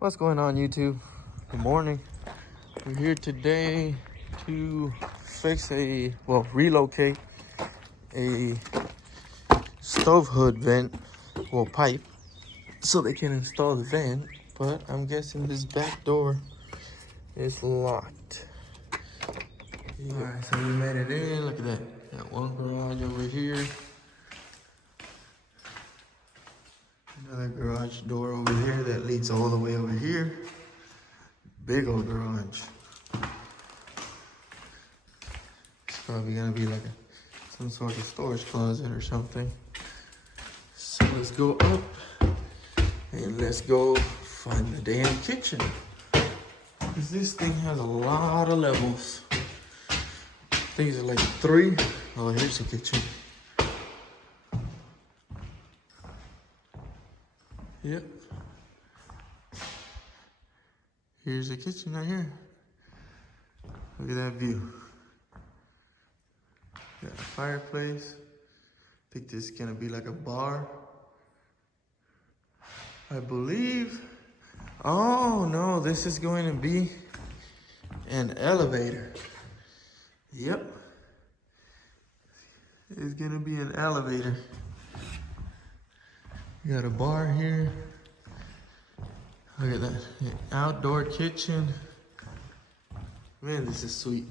What's going on, YouTube? Good morning. We're here today to relocate a stove hood vent, pipe, so they can install the vent. But I'm guessing this back door is locked. Yep. All right, so we made it in. Look at that. Got one garage over here. Another garage door over there that leads all the way over here. Big old garage. It's probably gonna be like some sort of storage closet or something. So let's go up and let's go find the damn kitchen. Cause this thing has a lot of levels. Things are like 3. Oh, here's the kitchen. Yep. Here's the kitchen right here. Look at that view. Got a fireplace. I think this is gonna be like a bar. I believe. Oh no, this is going to be an elevator. Yep. It's gonna be an elevator. You got a bar here. Look at that. Outdoor kitchen. Man, this is sweet.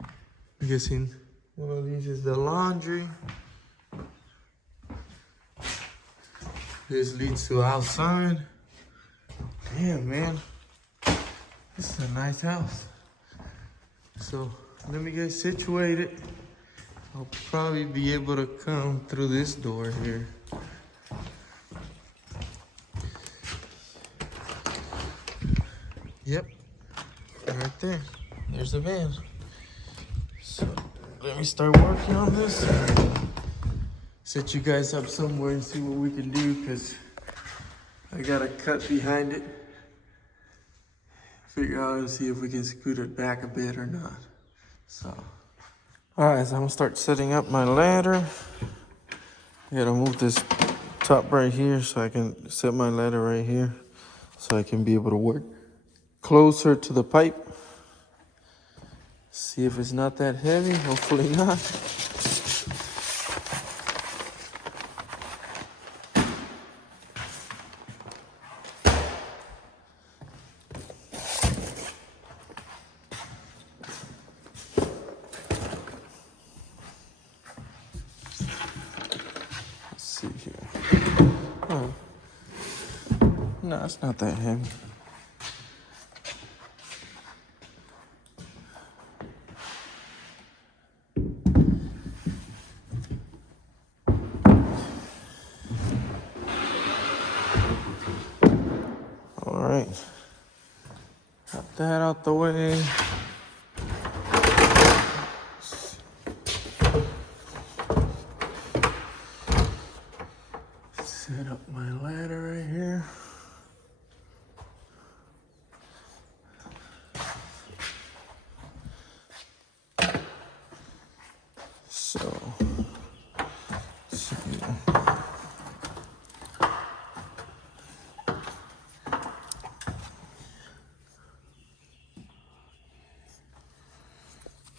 I'm guessing one of these is the laundry. This leads to outside. Damn, man. This is a nice house. So let me get situated. I'll probably be able to come through this door here. Yep, right there. There's the van. So let me start working on this. Set you guys up somewhere and see what we can do, because I got a cut behind it. Figure out and see if we can scoot it back a bit or not. So, all right, so I'm gonna start setting up my ladder. I gotta move this top right here so I can set my ladder right here so I can be able to work closer to the pipe. See if it's not that heavy, hopefully not. Let's see here. Oh. No, it's not that heavy. All right, got that out the way. Set up my ladder right here. So, let's see.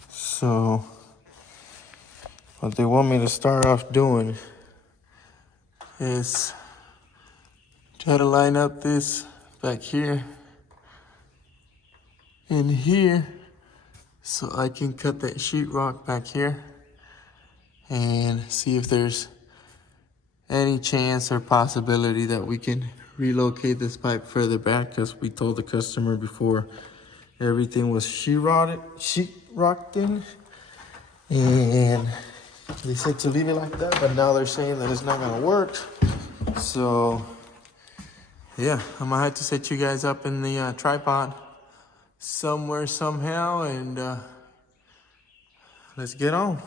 So, what they want me to start off doing is try to line up this back here and here so I can cut that sheetrock back here and see if there's any chance or possibility that we can relocate this pipe further back, because we told the customer before everything was sheetrocked in, and they said to leave it like that, but now they're saying that it's not gonna work. So yeah, I'm gonna have to set you guys up in the tripod somewhere somehow, and let's get on.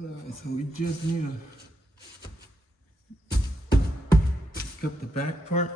So we just need to cut the back part.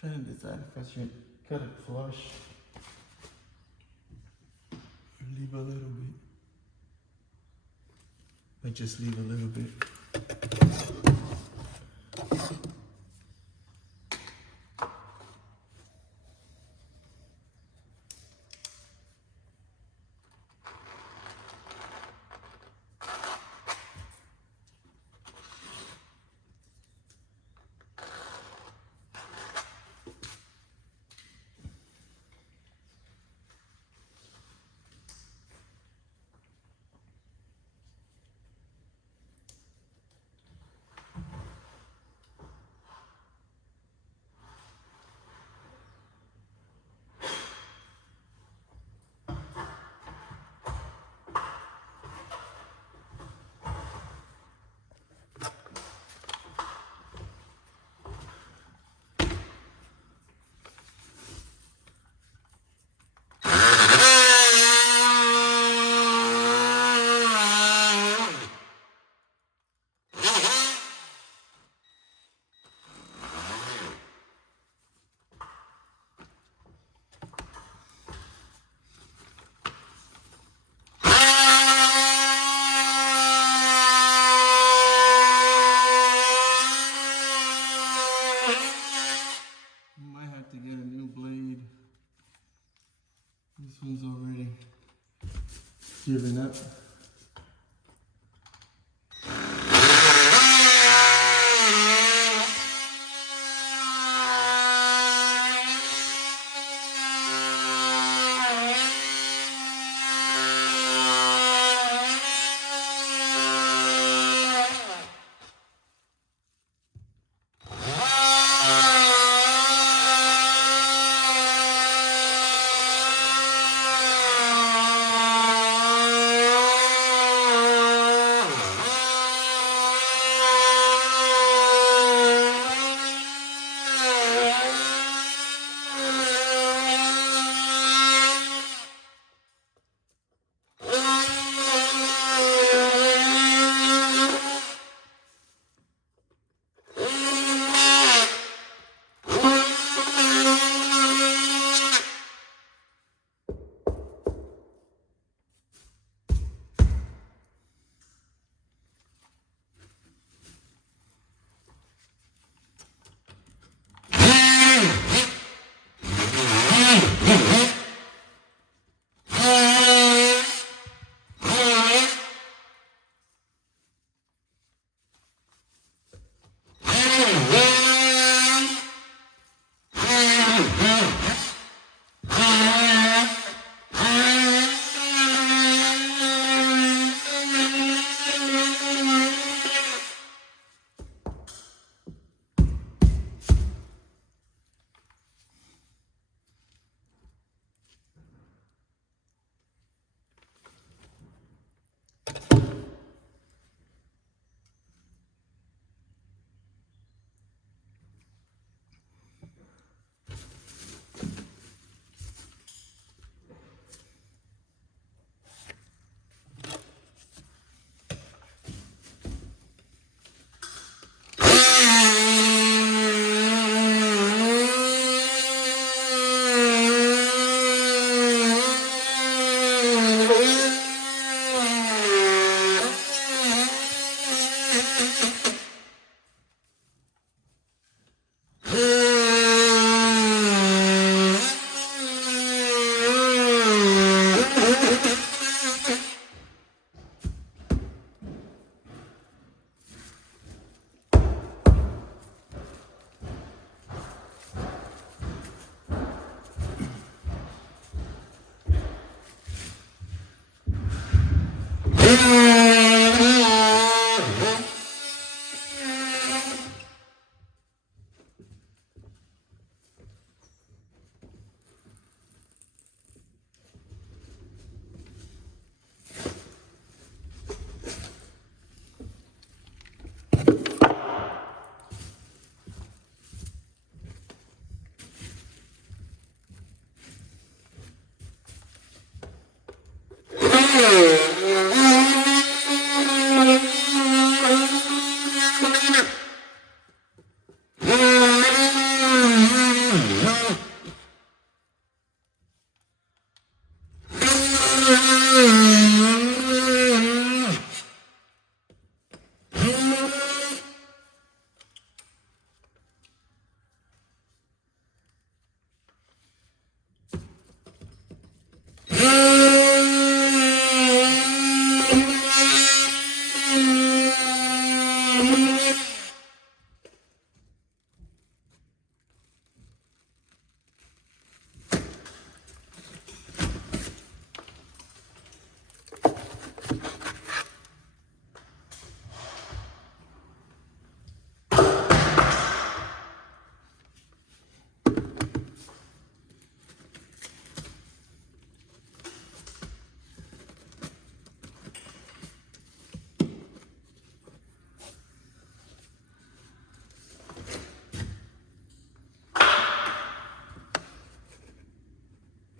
Trying to decide if I should cut it flush or leave a little bit. I just leave a little bit. This one's already given up.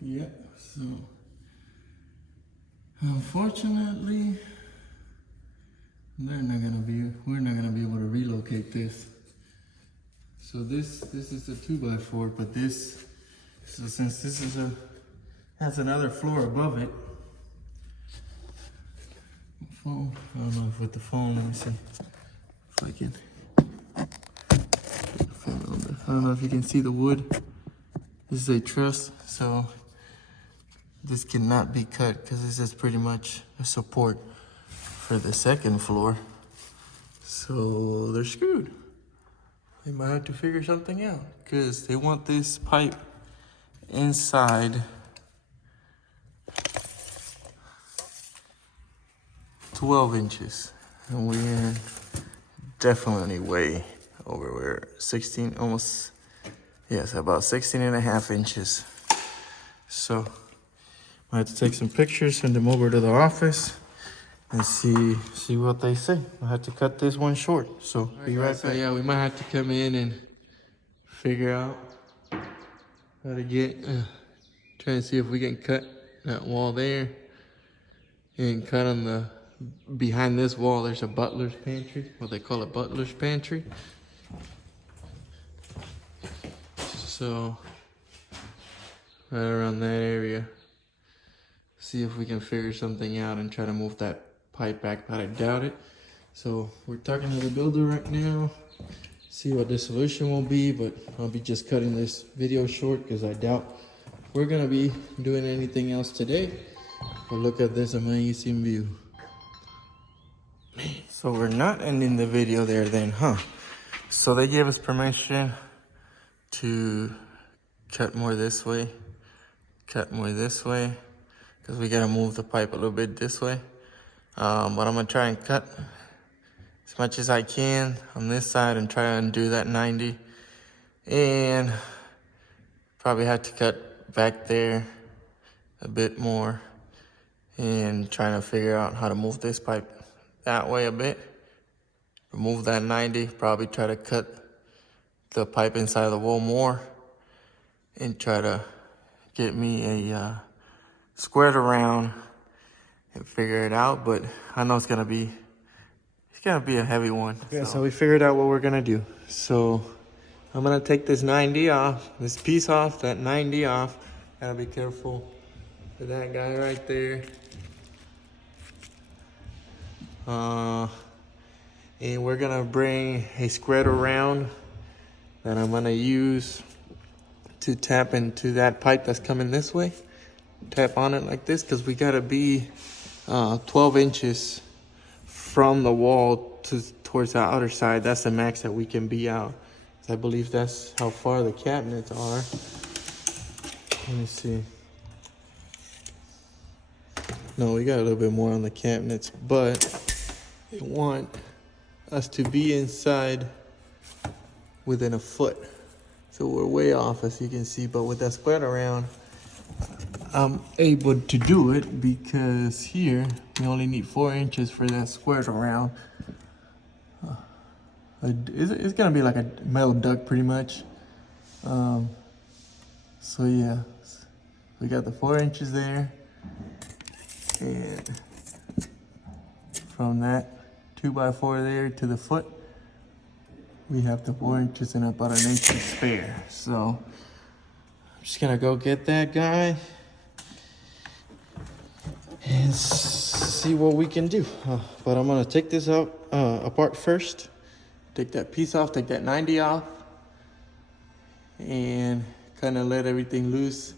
Yeah, so unfortunately, we're not gonna be able to relocate this. So this is a 2x4, but so since this has another floor above it. Phone, I don't know if with the phone, let me see if I can. I don't know if you can see the wood. This is a truss, so this cannot be cut because this is pretty much a support for the second floor. So they're screwed. They might have to figure something out because they want this pipe inside 12 inches. And we're definitely way over. We're 16, almost, yes, about 16 and a half inches. So I have to take some pictures, send them over to the office, and see what they say. I have to cut this one short. So be right back. So yeah, we might have to come in and figure out how to try and see if we can cut that wall there, and cut on the behind this wall. There's a butler's pantry, what they call a butler's pantry. So right around that area, see if we can figure something out and try to move that pipe back, but I doubt it. So we're talking to the builder right now, see what the solution will be, but I'll be just cutting this video short because I doubt we're gonna be doing anything else today. But look at this amazing view. So we're not ending the video there then, huh? So they gave us permission to cut more this way, cut more this way, because we gotta move the pipe a little bit this way. But I'm gonna try and cut as much as I can on this side and try and do that 90. And probably have to cut back there a bit more and trying to figure out how to move this pipe that way a bit. Remove that 90, probably try to cut the pipe inside of the wall more and try to get me a squared around and figure it out. But I know it's gonna be a heavy one. Okay, so we figured out what we're gonna do. So I'm gonna take this 90 off, this piece off, that 90 off. Gotta be careful with that guy right there. And we're gonna bring a squared around that I'm gonna use to tap into that pipe that's coming this way. Tap on it like this, because we gotta be 12 inches from the wall towards the outer side. That's the max that we can be out. I believe that's how far the cabinets are. Let me see. No, we got a little bit more on the cabinets, but they want us to be inside within a foot. So we're way off, as you can see, but with that square around, I'm able to do it because here we only need 4 inches for that squared around. It's gonna be like a metal duct pretty much. So yeah, we got the 4 inches there, and from that 2x4 there to the foot, we have the 4 inches and about an inch to spare. So I'm just gonna go get that guy and see what we can do. But I'm gonna take this out apart first. Take that piece off, take that 90 off, and kind of let everything loose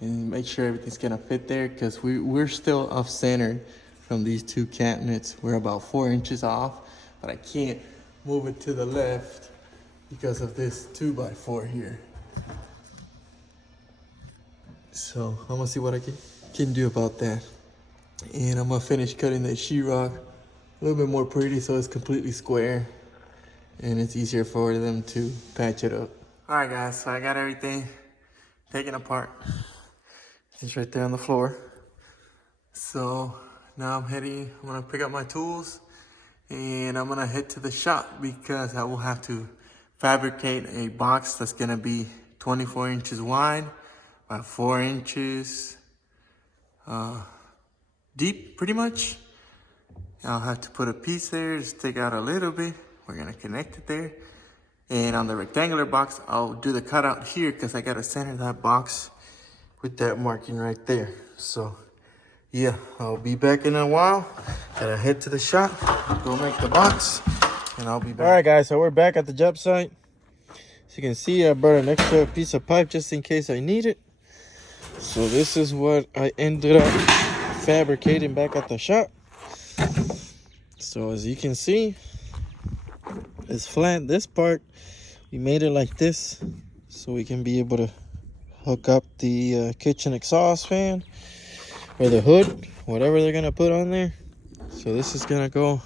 and make sure everything's gonna fit there, because we're still off-centered from these two cabinets. We're about 4 inches off, but I can't move it to the left because of this 2x4 here. So I'm gonna see what I can do about that. And I'm gonna finish cutting the sheetrock a little bit more pretty so it's completely square and it's easier for them to patch it up. All right guys, so I got everything taken apart. It's right there on the floor. So now I'm gonna pick up my tools and I'm gonna head to the shop because I will have to fabricate a box that's gonna be 24 inches wide by 4 inches deep, pretty much. I'll have to put a piece there, just take out a little bit. We're gonna connect it there. And on the rectangular box, I'll do the cutout here because I gotta center that box with that marking right there. So yeah, I'll be back in a while. Gotta head to the shop, go make the box, and I'll be back. All right guys, so we're back at the job site. As you can see, I brought an extra piece of pipe just in case I need it. So this is what I ended up fabricating back at the shop. So as you can see, it's flat. This part, we made it like this so we can be able to hook up the kitchen exhaust fan or the hood, whatever they're gonna put on there. So this is gonna go,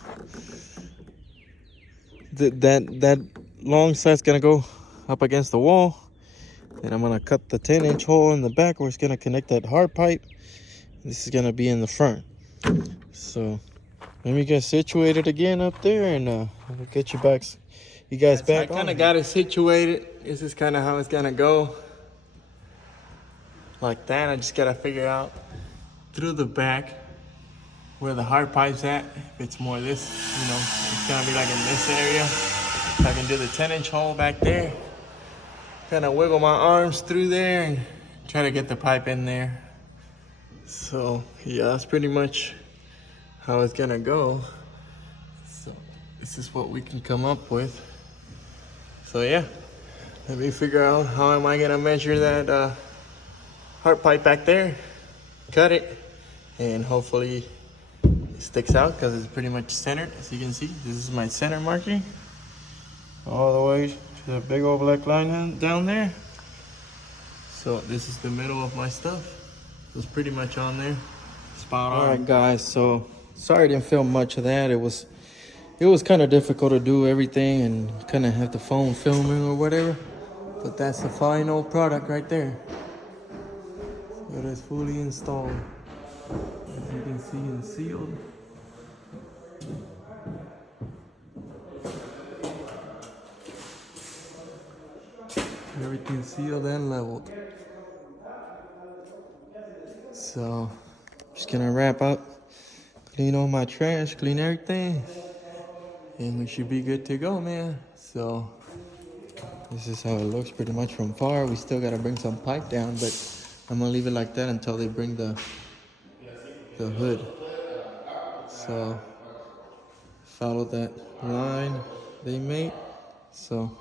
that long side's gonna go up against the wall. And I'm gonna cut the 10-inch hole in the back where it's gonna connect that hard pipe. This is gonna be in the front. So let me get situated again up there and we'll get you back. You guys back on. I kind of got it situated. This is kind of how it's gonna go. Like that. I just gotta figure out through the back where the hard pipe's at. If it's more this, you know, it's gonna be like in this area. If I can do the 10-inch hole back there. Kind of wiggle my arms through there and try to get the pipe in there. So yeah, that's pretty much how it's gonna go. So this is what we can come up with. So yeah, let me figure out how am I gonna measure that hard pipe back there, cut it, and hopefully it sticks out because it's pretty much centered. As you can see, this is my center marking all the way to the big old black line down there. So this is the middle of my stuff. It's pretty much on there, spot on. All right guys, so sorry I didn't film much of that. It was kind of difficult to do everything and kind of have the phone filming or whatever, but that's the final product right there. It is fully installed. As you can see, and sealed. Everything's sealed and leveled. So, just gonna wrap up, clean all my trash, clean everything, and we should be good to go, man. So, this is how it looks pretty much from far. We still gotta bring some pipe down, but I'm gonna leave it like that until they bring the hood. So, follow that line they made. So